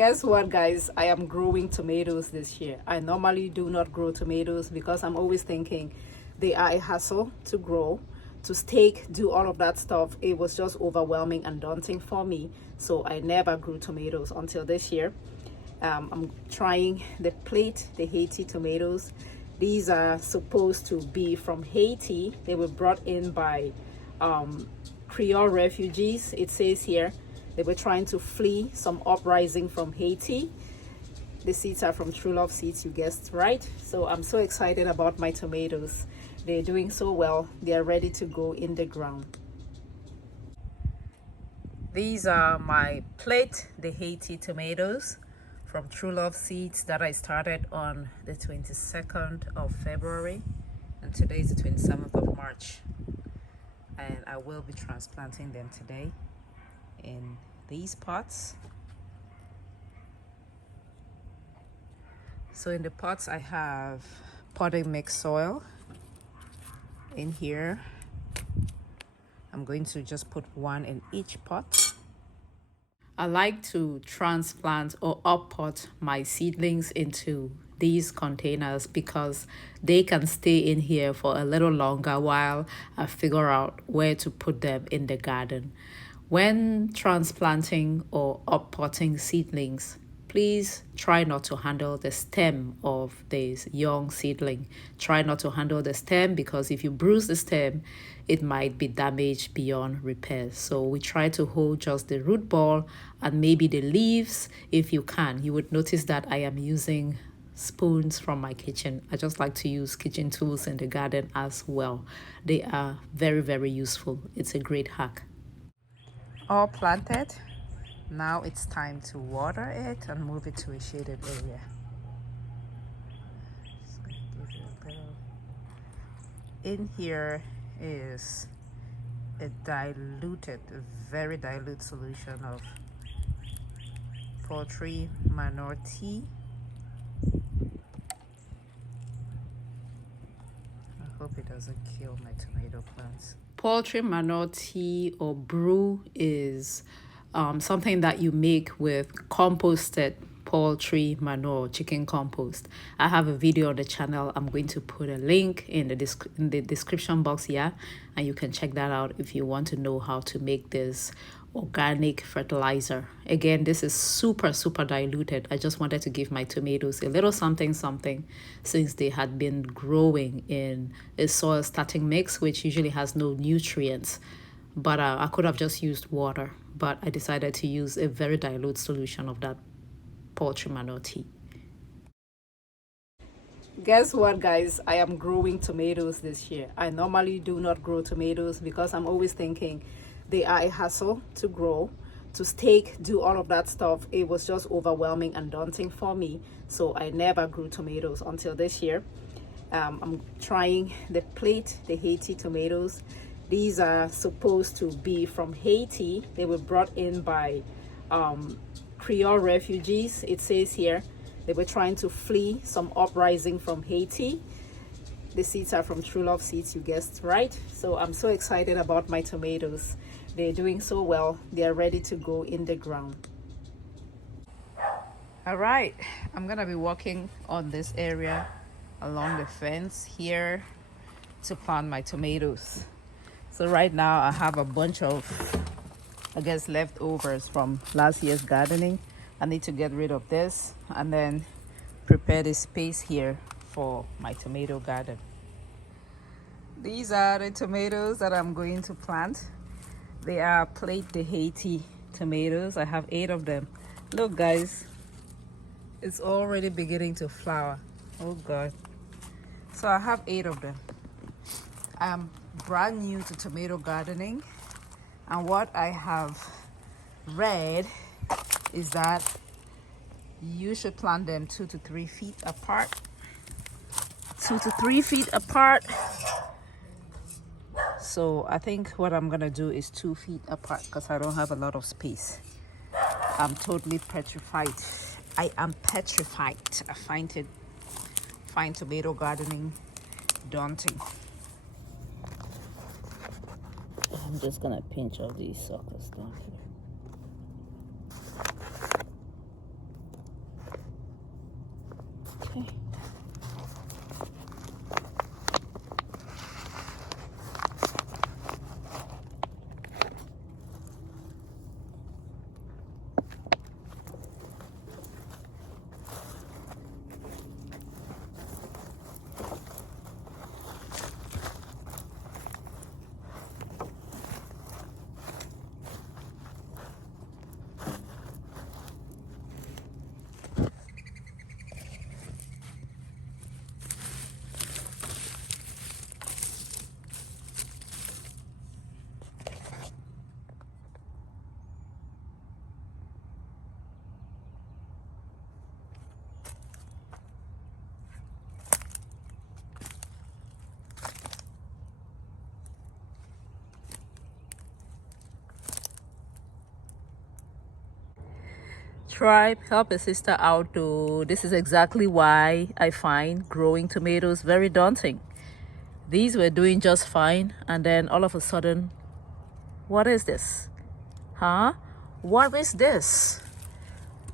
Guess what, guys? I am growing tomatoes this year. I normally do not grow tomatoes because I'm always thinking they are a hassle to grow, to stake, do all of that stuff. It was just overwhelming and daunting for me. So I never grew tomatoes until this year. I'm trying the Plate de Haiti tomatoes. These are supposed to be from Haiti. They were brought in by Creole refugees, it says here. They were trying to flee some uprising from Haiti. The seeds are from True Love Seeds, you guessed right. So I'm so excited about my tomatoes. They're doing so well. They're ready to go in the ground. These are my Plate de Haiti tomatoes from True Love Seeds that I started on the 22nd of February, and today is the 27th of March. And I will be transplanting them today in these pots. So in the pots I have potting mix soil. In here I'm going to just put one in each pot. I like to transplant or uppot my seedlings into these containers because they can stay in here for a little longer while I figure out where to put them in the garden. When transplanting or uppotting seedlings, please try not to handle the stem of this young seedling. Try not to handle the stem because if you bruise the stem, it might be damaged beyond repair. So we try to hold just the root ball and maybe the leaves if you can. You would notice that I am using spoons from my kitchen. I just like to use kitchen tools in the garden as well. They are very, very useful. It's a great hack. All planted. Now it's time to water it and move it to a shaded area. So give it a little. In here is a very dilute solution of poultry manure tea. I hope it doesn't kill my tomato plants. Poultry manure tea or brew is something that you make with composted poultry manure, chicken compost. I have a video on the channel. I'm going to put a link in the description box here, and you can check that out if you want to know how to make this organic fertilizer. Again, this is super diluted. I just wanted to give my tomatoes a little something since they had been growing in a soil starting mix, which usually has no nutrients. But I could have just used water, but I decided to use a very dilute solution of that poultry manure tea. Guess what, guys? I am growing tomatoes this year. I normally do not grow tomatoes because I'm always thinking they are a hassle to grow, to stake, do all of that stuff. It was just overwhelming and daunting for me. So I never grew tomatoes until this year. I'm trying the Plate de Haiti tomatoes. These are supposed to be from Haiti. They were brought in by Creole refugees, it says here. They were trying to flee some uprising from Haiti. The seeds are from True Love Seeds, you guessed right. So I'm so excited about my tomatoes. They're doing so well. They're ready to go in the ground. All right, I'm gonna be walking on this area along the fence here to plant my tomatoes. So right now I have a bunch of, I guess, leftovers from last year's gardening. I need to get rid of this and then prepare the space here for my tomato garden. These are the tomatoes that I'm going to plant. They are Plate de Haiti tomatoes. I have 8 of them. Look, guys, it's already beginning to flower. Oh God. So I have 8 of them. I'm brand new to tomato gardening, and what I have read is that you should plant them 2 to 3 feet apart. 2 to 3 feet apart. So I think what I'm gonna do is 2 feet apart because I don't have a lot of space. I'm totally petrified. I am petrified. I find tomato gardening daunting. I'm just gonna pinch all these suckers down here. tribe, help a sister out though. This is exactly why I find growing tomatoes very daunting. These were doing just fine, and then all of a sudden, what is this? Huh? What is this?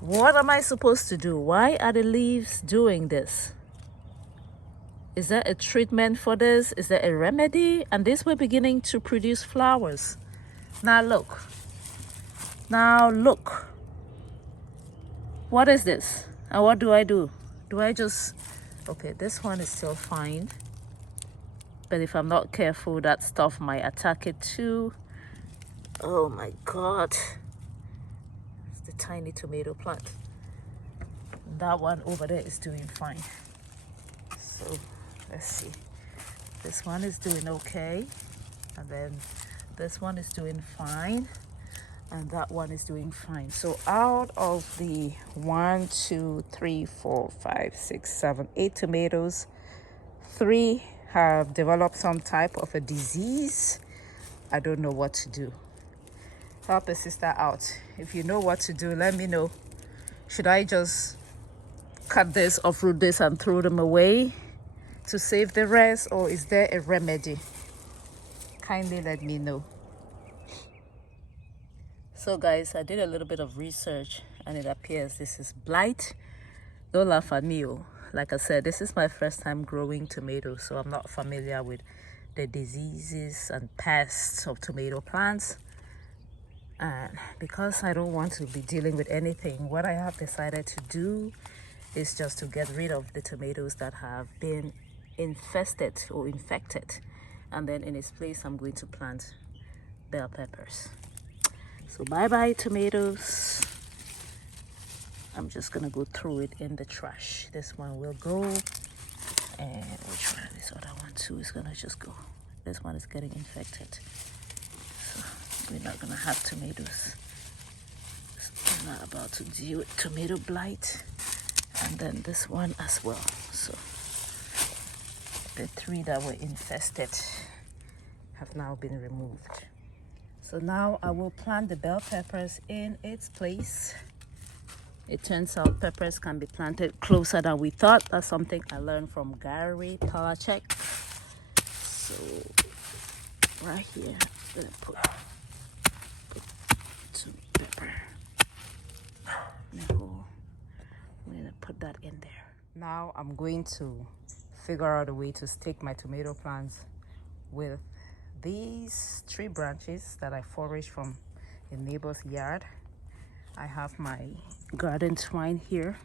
What am I supposed to do? Why are the leaves doing this? Is there a treatment for this? Is there a remedy? And these were beginning to produce flowers. Now look. Now look. What is this? And what do I do? Do I just... Okay, this one is still fine. But if I'm not careful, that stuff might attack it too. Oh my God. It's the tiny tomato plant. That one over there is doing fine. So let's see. This one is doing okay. And then this one is doing fine. And that one is doing fine. So out of the 1, 2, 3, 4, 5, 6, 7, 8 tomatoes, 3 have developed some type of a disease. I don't know what to do. Help a sister out. If you know what to do, let me know. Should I just cut this, uproot this, and throw them away to save the rest, or is there a remedy? Kindly let me know. So guys, I did a little bit of research and it appears this is blight. Don't laugh at me. Like I said, this is my first time growing tomatoes, so I'm not familiar with the diseases and pests of tomato plants. And because I don't want to be dealing with anything, what I have decided to do is just to get rid of the tomatoes that have been infested or infected. And then in its place, I'm going to plant bell peppers. So bye-bye tomatoes. I'm just gonna go throw it in the trash. This one will go, and which one? This other one too is gonna just go. This one is getting infected, so we're not gonna have tomatoes. We're not about to deal with tomato blight. And then this one as well. So the 3 that were infested have now been removed. So now I will plant the bell peppers in its place. It turns out peppers can be planted closer than we thought. That's something I learned from Gary Palachek. So right here, I'm gonna put some pepper in the hole. I'm gonna put that in there. Now I'm going to figure out a way to stick my tomato plants with these 3 branches that I foraged from a neighbor's yard. I have my garden twine here.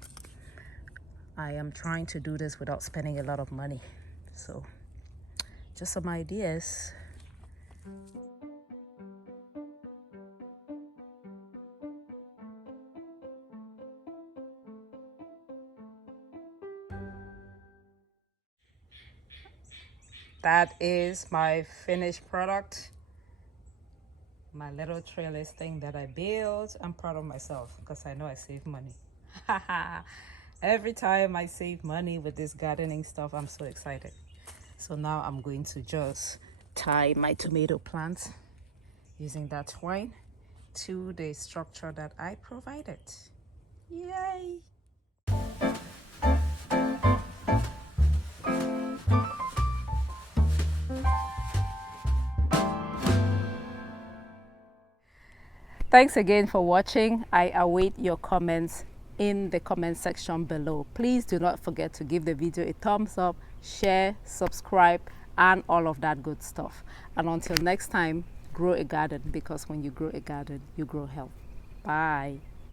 I am trying to do this without spending a lot of money. So just some ideas. That is my finished product. My little trellis thing that I built. I'm proud of myself because I know I save money. Every time I save money with this gardening stuff, I'm so excited. So now I'm going to just tie my tomato plants using that twine to the structure that I provided. Yay! Thanks again for watching. I await your comments in the comment section below. Please do not forget to give the video a thumbs up, share, subscribe, and all of that good stuff. And until next time, grow a garden, because when you grow a garden, you grow health. Bye.